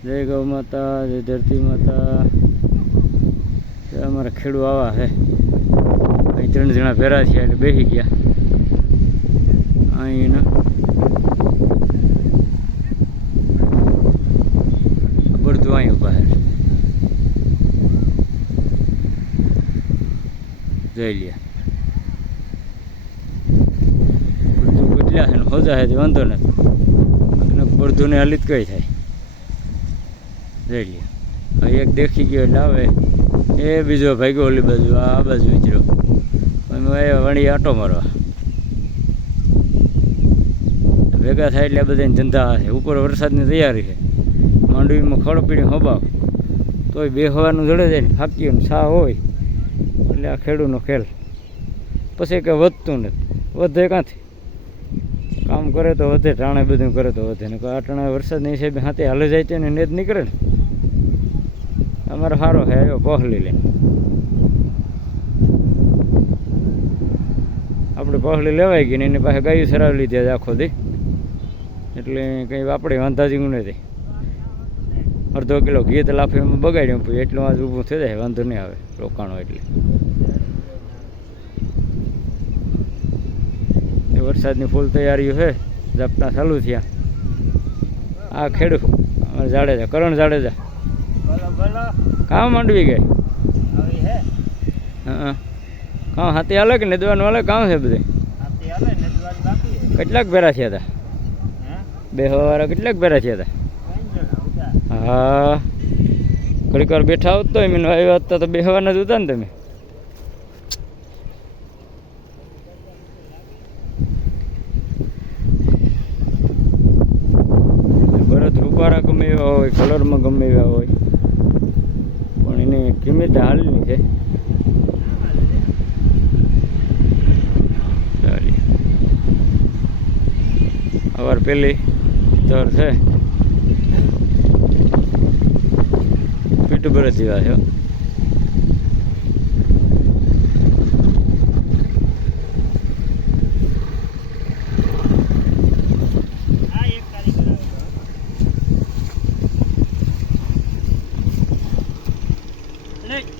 જય ગૌ માતા, જય ધરતી માતા. અમારા ખેડૂ આવા છે. અહીં 3 જણા ભેરા છે એટલે બેસી ગયા અહીં બધું અહીં ઉભા છે. જોઈ લે બધું કેટલા છે ને હોજા છે વાંધો નથી. બધું ને હલિત કઈ થાય જોઈ લે. હવે એક દેખી ગયો એટલે આવે એ બીજો ભાગ્યો ઓલી બાજુ આ બાજુ વિચરો વણી આટો મારવા ભેગા થાય એટલે બધાને ધંધા છે. ઉપર વરસાદની તૈયારી છે. માંડવીમાં ખડ પીડી હોબાવ તોય બે હવાનું જડે જાય ને ફાકીઓ છા હોય એટલે આ ખેડૂનો ખેલ. પછી કે વધતું નથી. વધે ક્યાંથી? કામ કરે તો વધે, ટાણે બધું કરે તો વધે ને. આ ટાણે વરસાદની હિસાબે હાથે હાલે જાય છે ને નેદ નીકળે ને. અમારે સારો છે આવ્યો પહલી લઈને. આપણે પહલી લેવાઈ ગઈ ને એની પાસે ગાયું સરાવી લીધી આખો દી એટલે કંઈ આપણે વાંધા જેવું નથી. અડધો કિલો ઘી તો લાફીમાં બગાડ્યું પછી એટલું આજ ઊભું થઈ જાય વાંધો નહીં આવે રોકાણો. એટલે વરસાદની ફૂલ તૈયારીઓ છે. ઝાપટા ચાલુ થયા. આ ખેડૂત અમારે જાડેજા કરણ જાડેજા કામ માંડવી ગઈ. હા કામ હાથી હાલે કે નેદવાનું હાલે કામ છે બધે? કેટલાક ભેરા થયા હતા? બે હવાવાળા કેટલાક ભેરા થયા હતા? હા ઘડીક વાર બેઠા હોત તો એમ આવ્યા હતા તો બે હવાના જ હતા ને તમે. ભરત રૂપારા ગમે એવા હોય, કલરમાં ગમે એવા હોય પણ એની કિંમત હાલની છે. અવાર પેલી તર છે પીટું ભરત જેવા છે. Next.